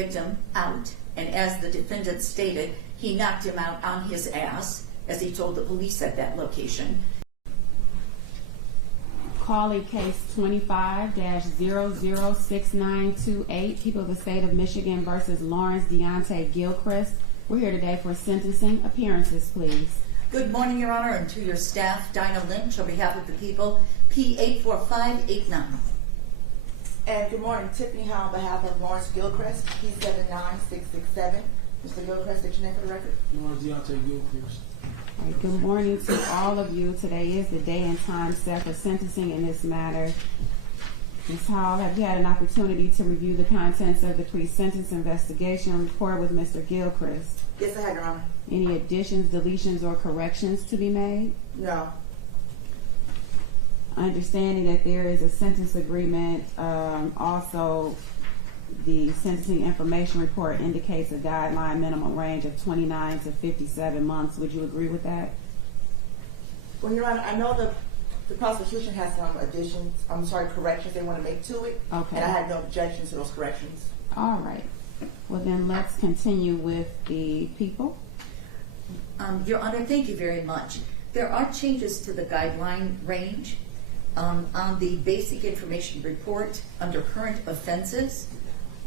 victim out, and as the defendant stated, he knocked him out on his ass, as he told the police at that location. Calling case 25-006928, people of the state of Michigan versus Lawrence Gilchrist. We're here today for sentencing. Appearances, please. Good morning, Your Honor, and to your staff, Dinah Lynch, on behalf of the people, P84589. And good morning, Tiffany Howe, on behalf of Lawrence Gilchrist, P79667. Mr. Gilchrist, state your name for the record. Lawrence Gilchrist. All right, good morning to all of you. Today is the day and time set for sentencing in this matter. Ms. Hall, have you had an opportunity to review the contents of the pre-sentence investigation report with Mr. Gilchrist? Yes, I have, Your Honor. Any additions, deletions, or corrections to be made? No. Understanding that there is a sentence agreement, also the sentencing information report indicates a guideline minimum range of 29 to 57 months. Would you agree with that? Well, Your Honor, I know the prosecution has some corrections they want to make to it. Okay. And I had no objection to those corrections. All right. Well, then let's continue with the people. Your Honor, thank you very much. There are changes to the guideline range. On the basic information report, under current offenses,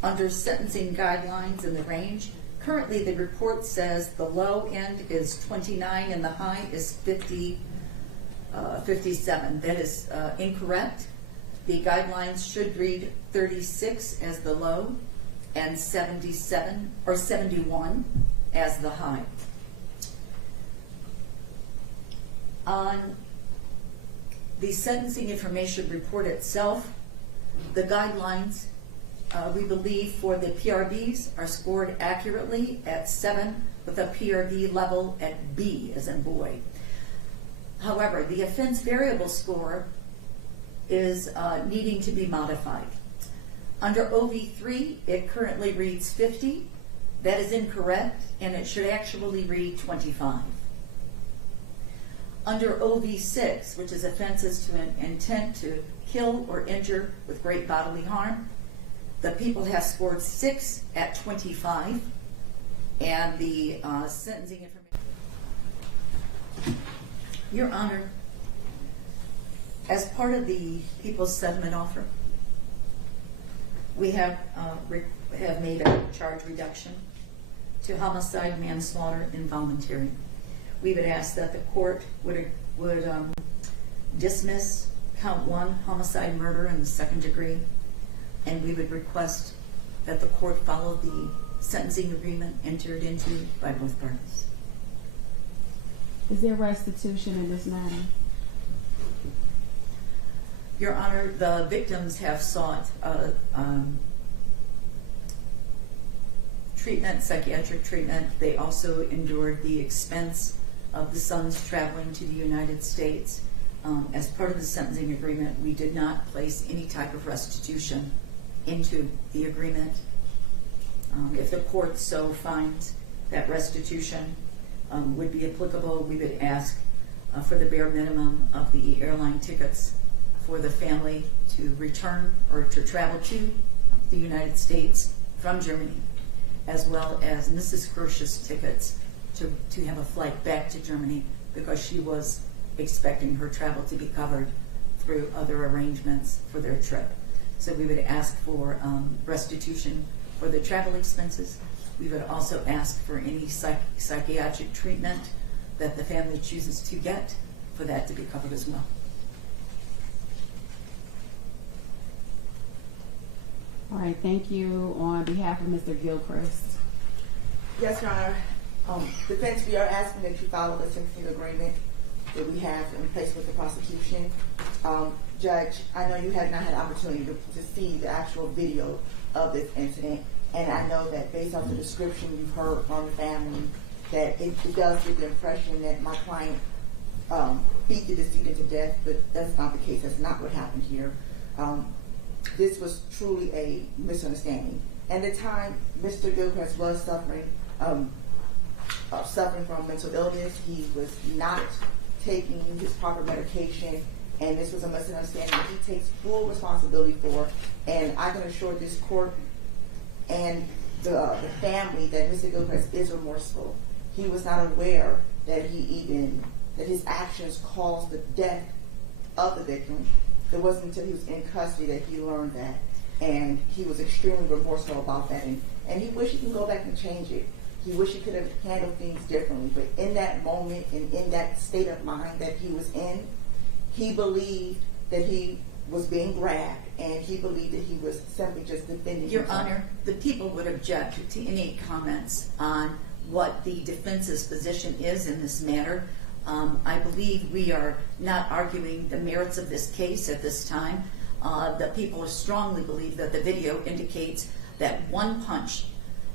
under sentencing guidelines in the range, currently the report says the low end is 29 and the high is 57. That is incorrect. The guidelines should read 36 as the low and 77 or 71 as the high. On the sentencing information report itself, the guidelines, we believe, for the PRVs are scored accurately at 7 with a PRV level at B as in boy. However, the offense variable score is needing to be modified. Under OV3, it currently reads 50. That is incorrect, and it should actually read 25. Under OV6, which is offenses to an intent to kill or injure with great bodily harm, the people have scored 6 at 25, and the sentencing information. Your Honor, as part of the people's settlement offer, we have made a charge reduction to homicide, manslaughter, involuntary. We would ask that the court would dismiss count 1, homicide, murder in the second degree, and we would request that the court follow the sentencing agreement entered into by both parties. Is there restitution in this matter? Your Honor, the victims have sought treatment, psychiatric treatment. They also endured the expense of the sons traveling to the United States. As part of the sentencing agreement, we did not place any type of restitution into the agreement. If the court so finds that restitution would be applicable, we would ask for the bare minimum of the airline tickets for the family to return or to travel to the United States from Germany, as well as Mrs. Kirsch's tickets to have a flight back to Germany, because she was expecting her travel to be covered through other arrangements for their trip. So we would ask for restitution for the travel expenses. We would also ask for any psychiatric treatment that the family chooses to get, for that to be covered as well. All right, thank you. On behalf of Mr. Gilchrist. Yes, Your Honor. Defense, we are asking that you follow the sentencing agreement that we have in place with the prosecution. Judge, I know you have not had the opportunity to see the actual video of this incident, and I know that based off the description you've heard from the family, that it does give the impression that my client beat the decedent to death, but that's not the case. That's not what happened here. This was truly a misunderstanding. At the time, Mr. Gilchrist was suffering from mental illness. He was not taking his proper medication, and this was a misunderstanding that he takes full responsibility for. And I can assure this court and the family that Mr. Gilchrist is remorseful. He was not aware that that his actions caused the death of the victim. It wasn't until he was in custody that he learned that, and he was extremely remorseful about that, and he wished he could go back and change it. He wished he could have handled things differently, but in that moment and in that state of mind that he was in, he believed that he was being grabbed, and he believed that he was simply just defending Your himself. Honor, the people would object to any comments on what the defense's position is in this matter. I believe we are not arguing the merits of this case at this time. The people strongly believe that the video indicates that one punch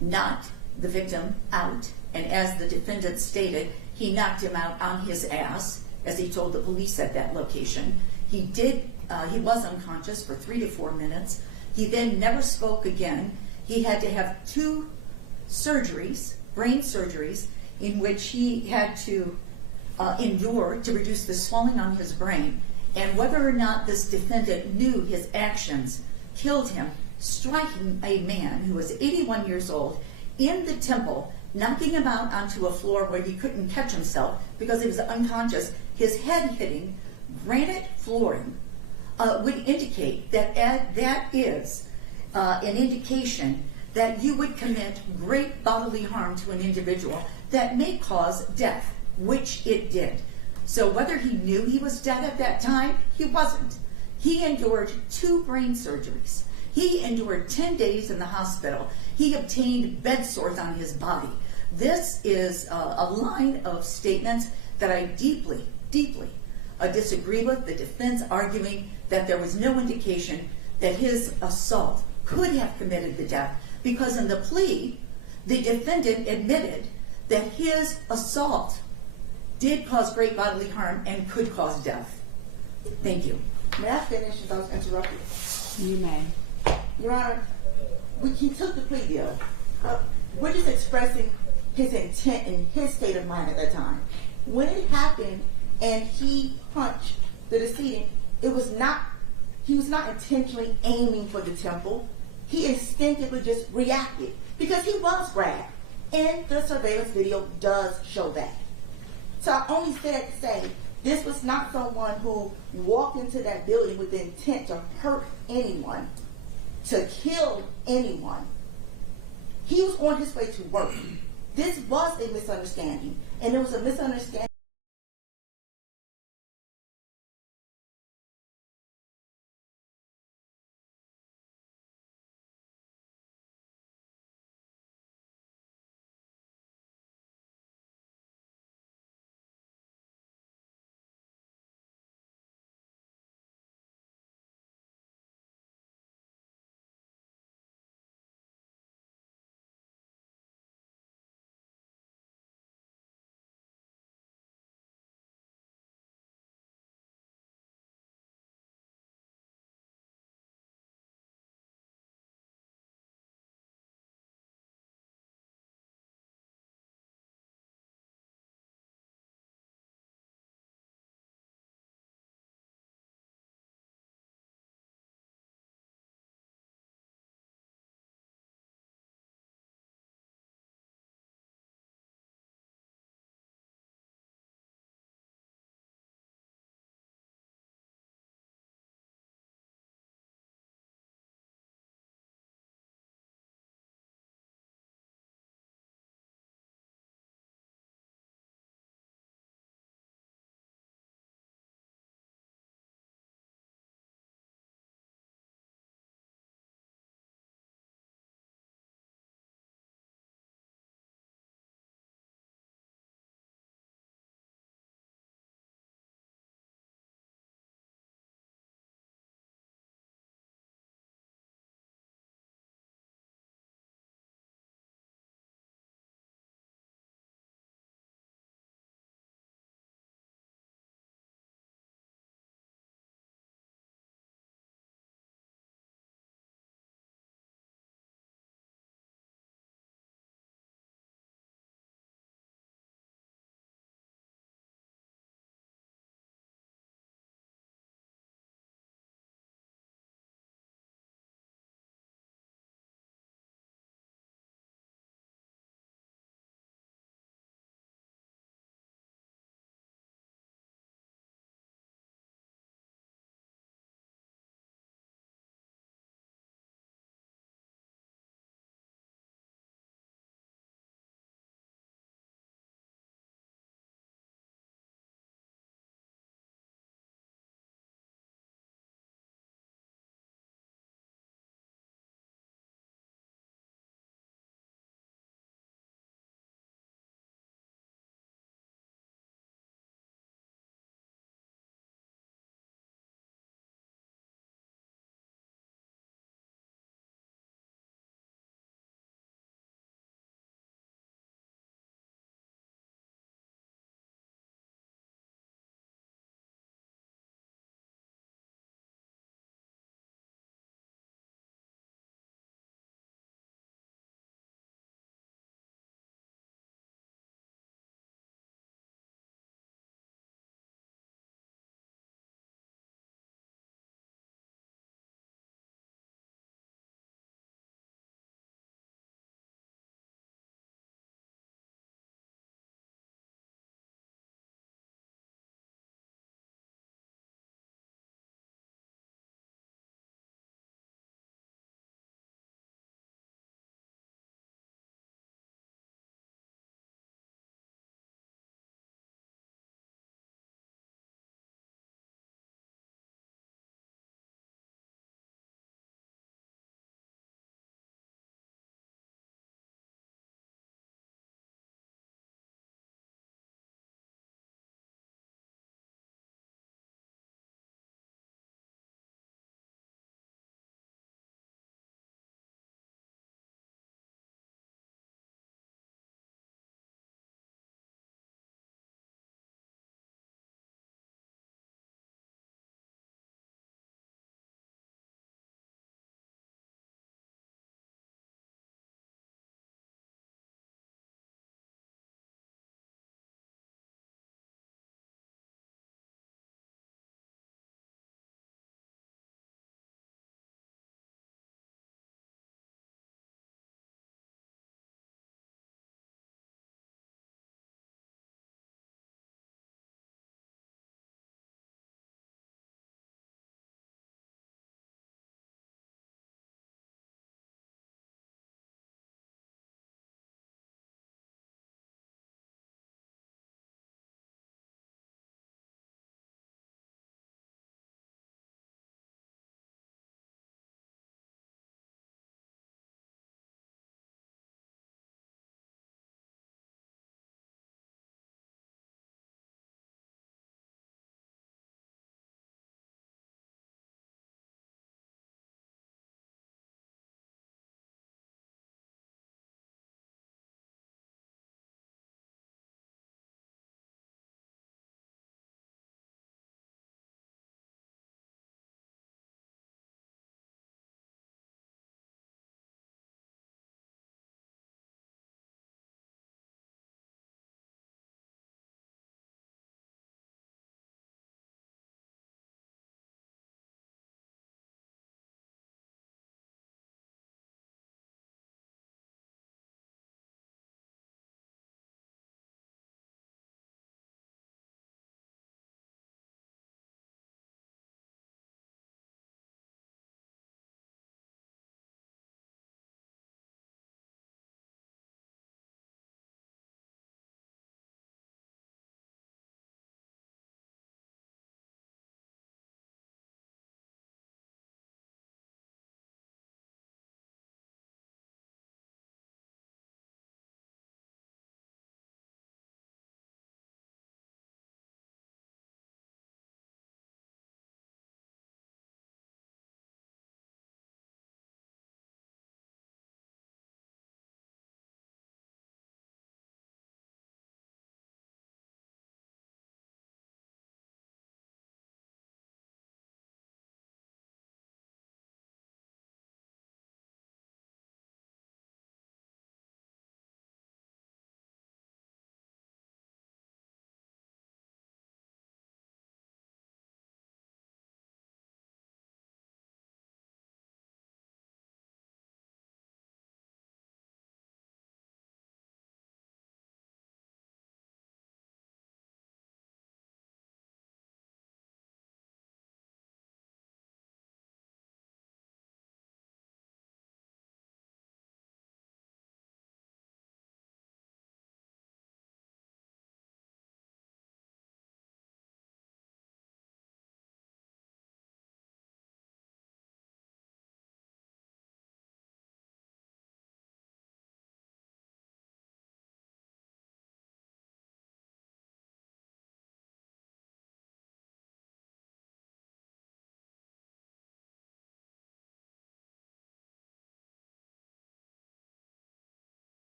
knocked the victim out, and as the defendant stated, he knocked him out on his ass, as he told the police at that location. He was unconscious for 3 to 4 minutes. He then never spoke again. He had to have 2 surgeries, brain surgeries, in which he had to endure to reduce the swelling on his brain. And whether or not this defendant knew his actions killed him, striking a man who was 81 years old in the temple, knocking him out onto a floor where he couldn't catch himself because he was unconscious, his head hitting granite flooring, would indicate that that is an indication that you would commit great bodily harm to an individual that may cause death, which it did. So whether he knew he was dead at that time, he wasn't. He endured 2 brain surgeries. He endured 10 days in the hospital. He obtained bed sores on his body. This is a line of statements that I deeply, deeply disagree with. The defense arguing that there was no indication that his assault could have committed the death, because in the plea, the defendant admitted that his assault did cause great bodily harm and could cause death. Thank you. May I finish as I was interrupted? You may. Your Honor, he took the plea deal. We're just expressing his intent and his state of mind at that time. When it happened and he punched the decedent, he was not intentionally aiming for the temple. He instinctively just reacted because he was grabbed. And the surveillance video does show that. So I only said to say, this was not someone who walked into that building with the intent to hurt anyone, to kill anyone. He was on his way to work. This was a misunderstanding, and it was a misunderstanding